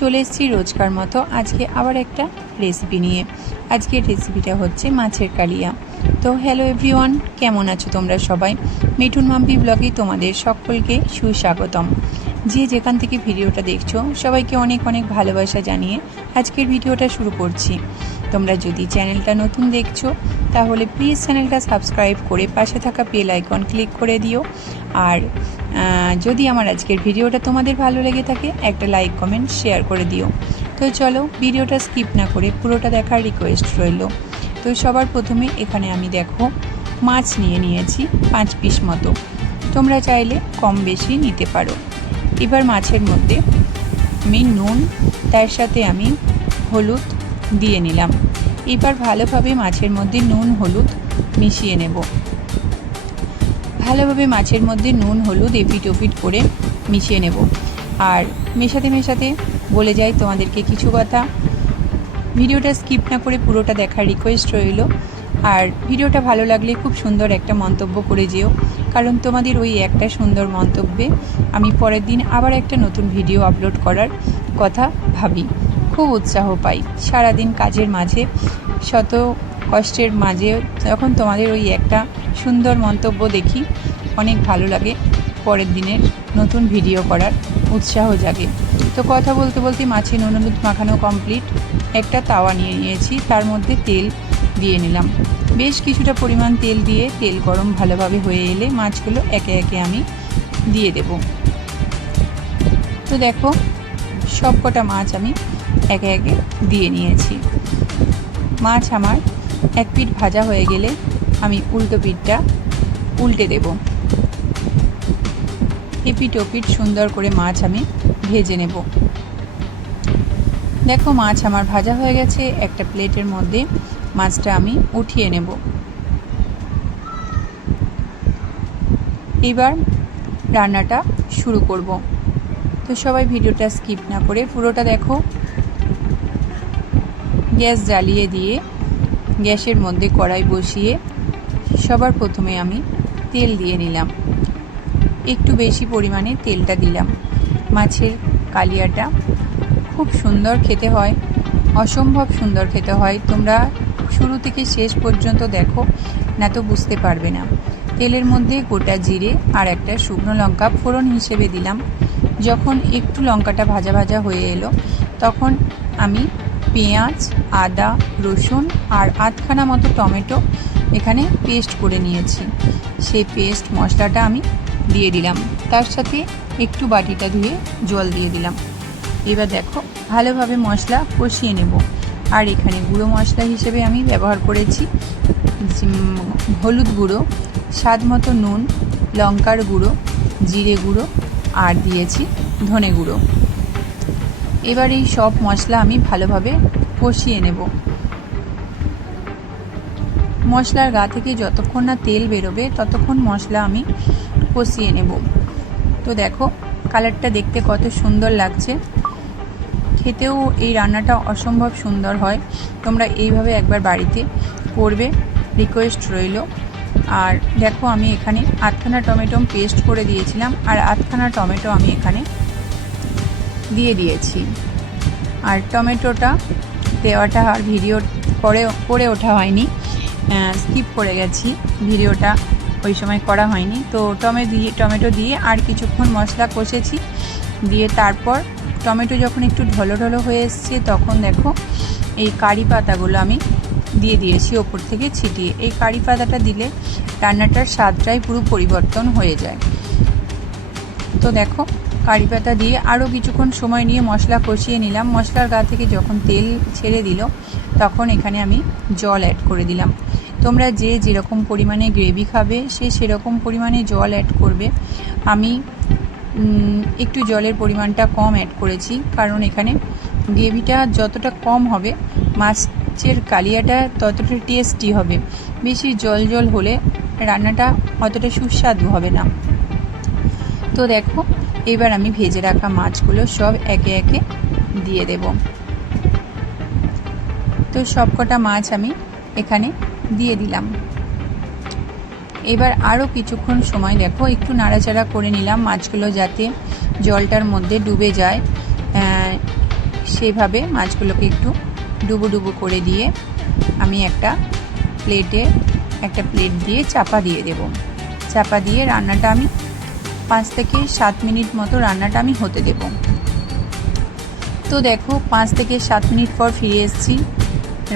চলে এসেছি রোজকার মতো আজকে আবার একটা রেসিপি নিয়ে। আজকের রেসিপিটা হচ্ছে মাছের কালিয়া। তো হ্যালো এভরিওয়ান, কেমন আছো তোমরা সবাই? মিঠুন মাম্পি ব্লগে তোমাদের সকলকে সুস্বাগতম। যে যেখান থেকে ভিডিওটা দেখছো সবাইকে অনেক অনেক ভালোবাসা জানিয়ে আজকের ভিডিওটা শুরু করছি। তোমরা যদি চ্যানেলটা নতুন দেখছো তাহলে প্লিজ চ্যানেলটা সাবস্ক্রাইব করে পাশে থাকা বেল আইকন ক্লিক করে দিও। আর যদি আমার আজকের ভিডিওটা তোমাদের ভালো লেগে থাকে একটা লাইক কমেন্ট শেয়ার করে দিও। তো চলো ভিডিওটা স্কিপ না করে পুরোটা দেখার রিকোয়েস্ট রইল। তো সবার প্রথমে এখানে আমি দেখো মাছ নিয়েছি 5 পিস মতো, তোমরা চাইলে কম বেশি নিতে পারো। এবার মাছের মধ্যে আমি নুন, তার সাথে আমি হলুদ দিয়ে নিলাম। এবার ভালোভাবে মাছের মধ্যে নুন হলুদ মিশিয়ে নেব। ভালোভাবে মাছের মধ্যে নুন হলুদ এপিট ওপিট করে মিশিয়ে নেব। আর মেশাতে মেশাতে বলে যাই তোমাদেরকে কিছু কথা, ভিডিওটা স্কিপ না করে পুরোটা দেখার রিকোয়েস্ট রইল। আর ভিডিওটা ভালো লাগলে খুব সুন্দর একটা মন্তব্য করে যেও, কারণ তোমাদের ওই একটা সুন্দর মন্তব্যে আমি পরের দিন আবার একটা নতুন ভিডিও আপলোড করার কথা ভাবি, খুব উৎসাহ পাই। সারাদিন কাজের মাঝে শত কষ্টের মাঝে যখন তোমাদের ওই একটা সুন্দর মন্তব্য দেখি অনেক ভালো লাগে, পরের দিনের নতুন ভিডিও করার উৎসাহ জাগে। তো কথা বলতে বলতে মাছে নুন হলুদ মাখানো কমপ্লিট। একটা তাওয়া নিয়েছি, তার মধ্যে তেল দিয়ে নিলাম। বেশ কিছুটা পরিমাণ তেল দিয়ে তেল গরম ভালোভাবে হয়ে এলে মাছগুলো একে একে আমি দিয়ে দেব। তো দেখো সব কটা মাছ আমি একে একে দিয়ে নিয়েছি। মাছ আমার এক পিঠ ভাজা হয়ে গেলে আমি উল্টো পিঠটা উল্টে দেব। এপিঠ ওপিঠ সুন্দর করে মাছ আমি ভেজে নেব। দেখো মাছ আমার ভাজা হয়ে গেছে, একটা প্লেটের মধ্যে মাছটা আমি উঠিয়ে নেব। এবার রান্নাটা শুরু করব। তো সবাই ভিডিওটা স্কিপ না করে পুরোটা দেখো। গ্যাস জ্বালিয়ে দিয়ে গ্যাসের মধ্যে কড়াই বসিয়ে সবার প্রথমে আমি তেল দিয়ে নিলাম। একটু বেশি পরিমাণে তেলটা দিলাম। মাছের কালিয়াটা খুব সুন্দর খেতে হয়, অসম্ভব সুন্দর খেতে হয়। তোমরা শুরু থেকে শেষ পর্যন্ত দেখো, না তো বুঝতে পারবে না। তেলের মধ্যে গোটা জিরে আর একটা শুকনো লঙ্কা ফোড়ন হিসেবে দিলাম। যখন একটু লঙ্কাটা ভাজা ভাজা হয়ে এলো তখন আমি পেঁয়াজ, আদা, রসুন আর আধখানা মতো টমেটো এখানে পেস্ট করে নিয়েছি, সেই পেস্ট মশলাটা আমি দিয়ে দিলাম। তার সাথে একটু বাটিটা ধুয়ে জল দিয়ে দিলাম। এবার দেখো ভালোভাবে মশলা কষিয়ে নেব। আর এখানে গুঁড়ো মশলা হিসেবে আমি ব্যবহার করেছি হলুদ গুঁড়ো, স্বাদ মতো নুন, লঙ্কার গুঁড়ো, জিরে গুঁড়ো আর দিয়েছি ধনে গুঁড়ো। এবার এই সব মশলা আমি ভালোভাবে কষিয়ে নেব। মশলার গা থেকে যতক্ষণ না তেল বেরোবে ততক্ষণ মশলা আমি কষিয়ে নেব। তো দেখো কালারটা দেখতে কত সুন্দর লাগছে, খেতেও এই রান্নাটা অসম্ভব সুন্দর হয়। তোমরা এইভাবে একবার বাড়িতে করবে, রিকোয়েস্ট রইল। আর দেখো আমি এখানে আধখানা টমেটো পেস্ট করে দিয়েছিলাম, আর আধখানা টমেটো আমি এখানে দিয়ে দিয়েছি। আর টমেটোটা দেওয়াটা আর ভিডিও করে ওঠা হয়নি, স্কিপ করে গেছি, ভিডিওটা ওই সময় করা হয়নি। তো টমেটো দিয়ে আর কিছুক্ষণ মশলা কষেছি, দিয়ে তারপর টমেটো যখন একটু ঢলো ঢলো হয়ে এসছে তখন দেখো এই কারি পাতাগুলো আমি দিয়ে দিয়েছি ওপর থেকে ছিটিয়ে। এই কারি পাতাটা দিলে রান্নাটার স্বাদটাই পুরো পরিবর্তন হয়ে যায়। তো দেখো কারি পাতা দিয়ে আরও কিছুক্ষণ সময় নিয়ে মশলা কষিয়ে নিলাম। মশলার গা থেকে যখন তেল ছেড়ে দিল তখন এখানে আমি জল অ্যাড করে দিলাম। তোমরা যে যেরকম পরিমাণে গ্রেভি খাবে সেরকম পরিমাণে জল অ্যাড করবে। আমি একটু জলের পরিমাণটা কম অ্যাড করেছি, কারণ এখানে গ্রেভিটা যতটা কম হবে মাছের কালিয়াটা ততটা টেস্টি হবে। বেশি জল জল হলে রান্নাটা অতটা সুস্বাদু হবে না। তো দেখো এবার আমি ভেজে রাখা মাছগুলো সব একে একে দিয়ে দেব। তো সব কটা মাছ আমি এখানে দিয়ে দিলাম। এবার আরও কিছুক্ষণ সময় দেখো একটু নাড়াচাড়া করে নিলাম মাছগুলো যাতে জলটার মধ্যে ডুবে যায়। সেইভাবে মাছগুলোকে একটু ডুবো ডুবো করে দিয়ে আমি একটা প্লেট দিয়ে চাপা দিয়ে দেব। চাপা দিয়ে রান্নাটা আমি 5 থেকে 7 মিনিট মতো রান্নাটা আমি হতে দেব। তো দেখো 5 থেকে 7 মিনিট পর ফিরে এসেছি।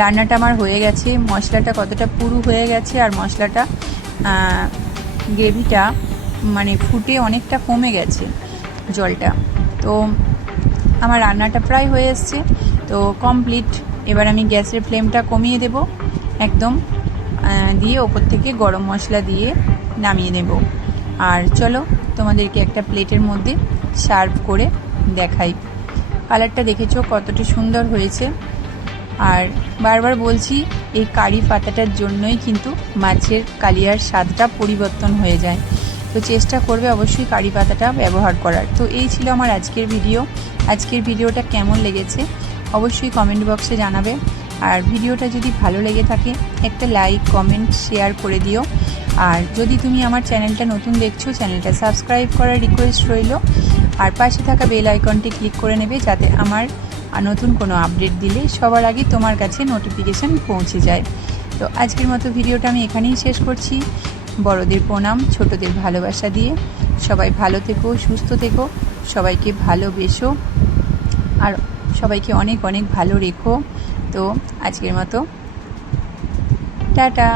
রান্নাটা আমার হয়ে গেছে, মশলাটা কতটা পুরু হয়ে গেছে, আর মশলাটা গ্রেভিটা মানে ফুটে অনেকটা কমে গেছে জলটা। তো আমার রান্নাটা প্রায় হয়ে এসছে, তো কমপ্লিট। এবার আমি গ্যাসের ফ্লেমটা কমিয়ে দেব একদম, দিয়ে ওপর থেকে গরম মশলা দিয়ে নামিয়ে নেব। আর চলো তোমাদেরকে একটা প্লেটের মধ্যে সার্ভ করে দেখাই। কালারটা দেখেছো কতটা সুন্দর হয়েছে। আর বারবার বলছি, এই কারি পাতাটার জন্যই কিন্তু মাছের কালিয়ার স্বাদটা পরিবর্তন হয়ে যায়। তো চেষ্টা করবে অবশ্যই কারি পাতাটা ব্যবহার করার। তো এই ছিল আমার আজকের ভিডিও। আজকের ভিডিওটা কেমন লেগেছে অবশ্যই কমেন্ট বক্সে জানাবে। আর ভিডিওটা যদি ভালো লেগে থাকে একটা লাইক, কমেন্ট, শেয়ার করে দিও। আর যদি তুমি আমার চ্যানেলটা নতুন দেখছো, চ্যানেলটা সাবস্ক্রাইব করার রিকোয়েস্ট রইল। আর পাশে থাকা বেল আইকনটি ক্লিক করে নেবে, যাতে আমার নতুন কোনো আপডেট দিলে সবার আগে তোমার কাছে নোটিফিকেশান পৌঁছে যায়। তো আজকের মতো ভিডিওটা আমি এখানেই শেষ করছি। বড়দের প্রণাম, ছোটদের ভালোবাসা দিয়ে সবাই ভালো থেকো, সুস্থ থেকো, সবাইকে ভালোবেসো আর সবাইকে অনেক অনেক ভালো রেখো। তো আজকের মতো টাটা।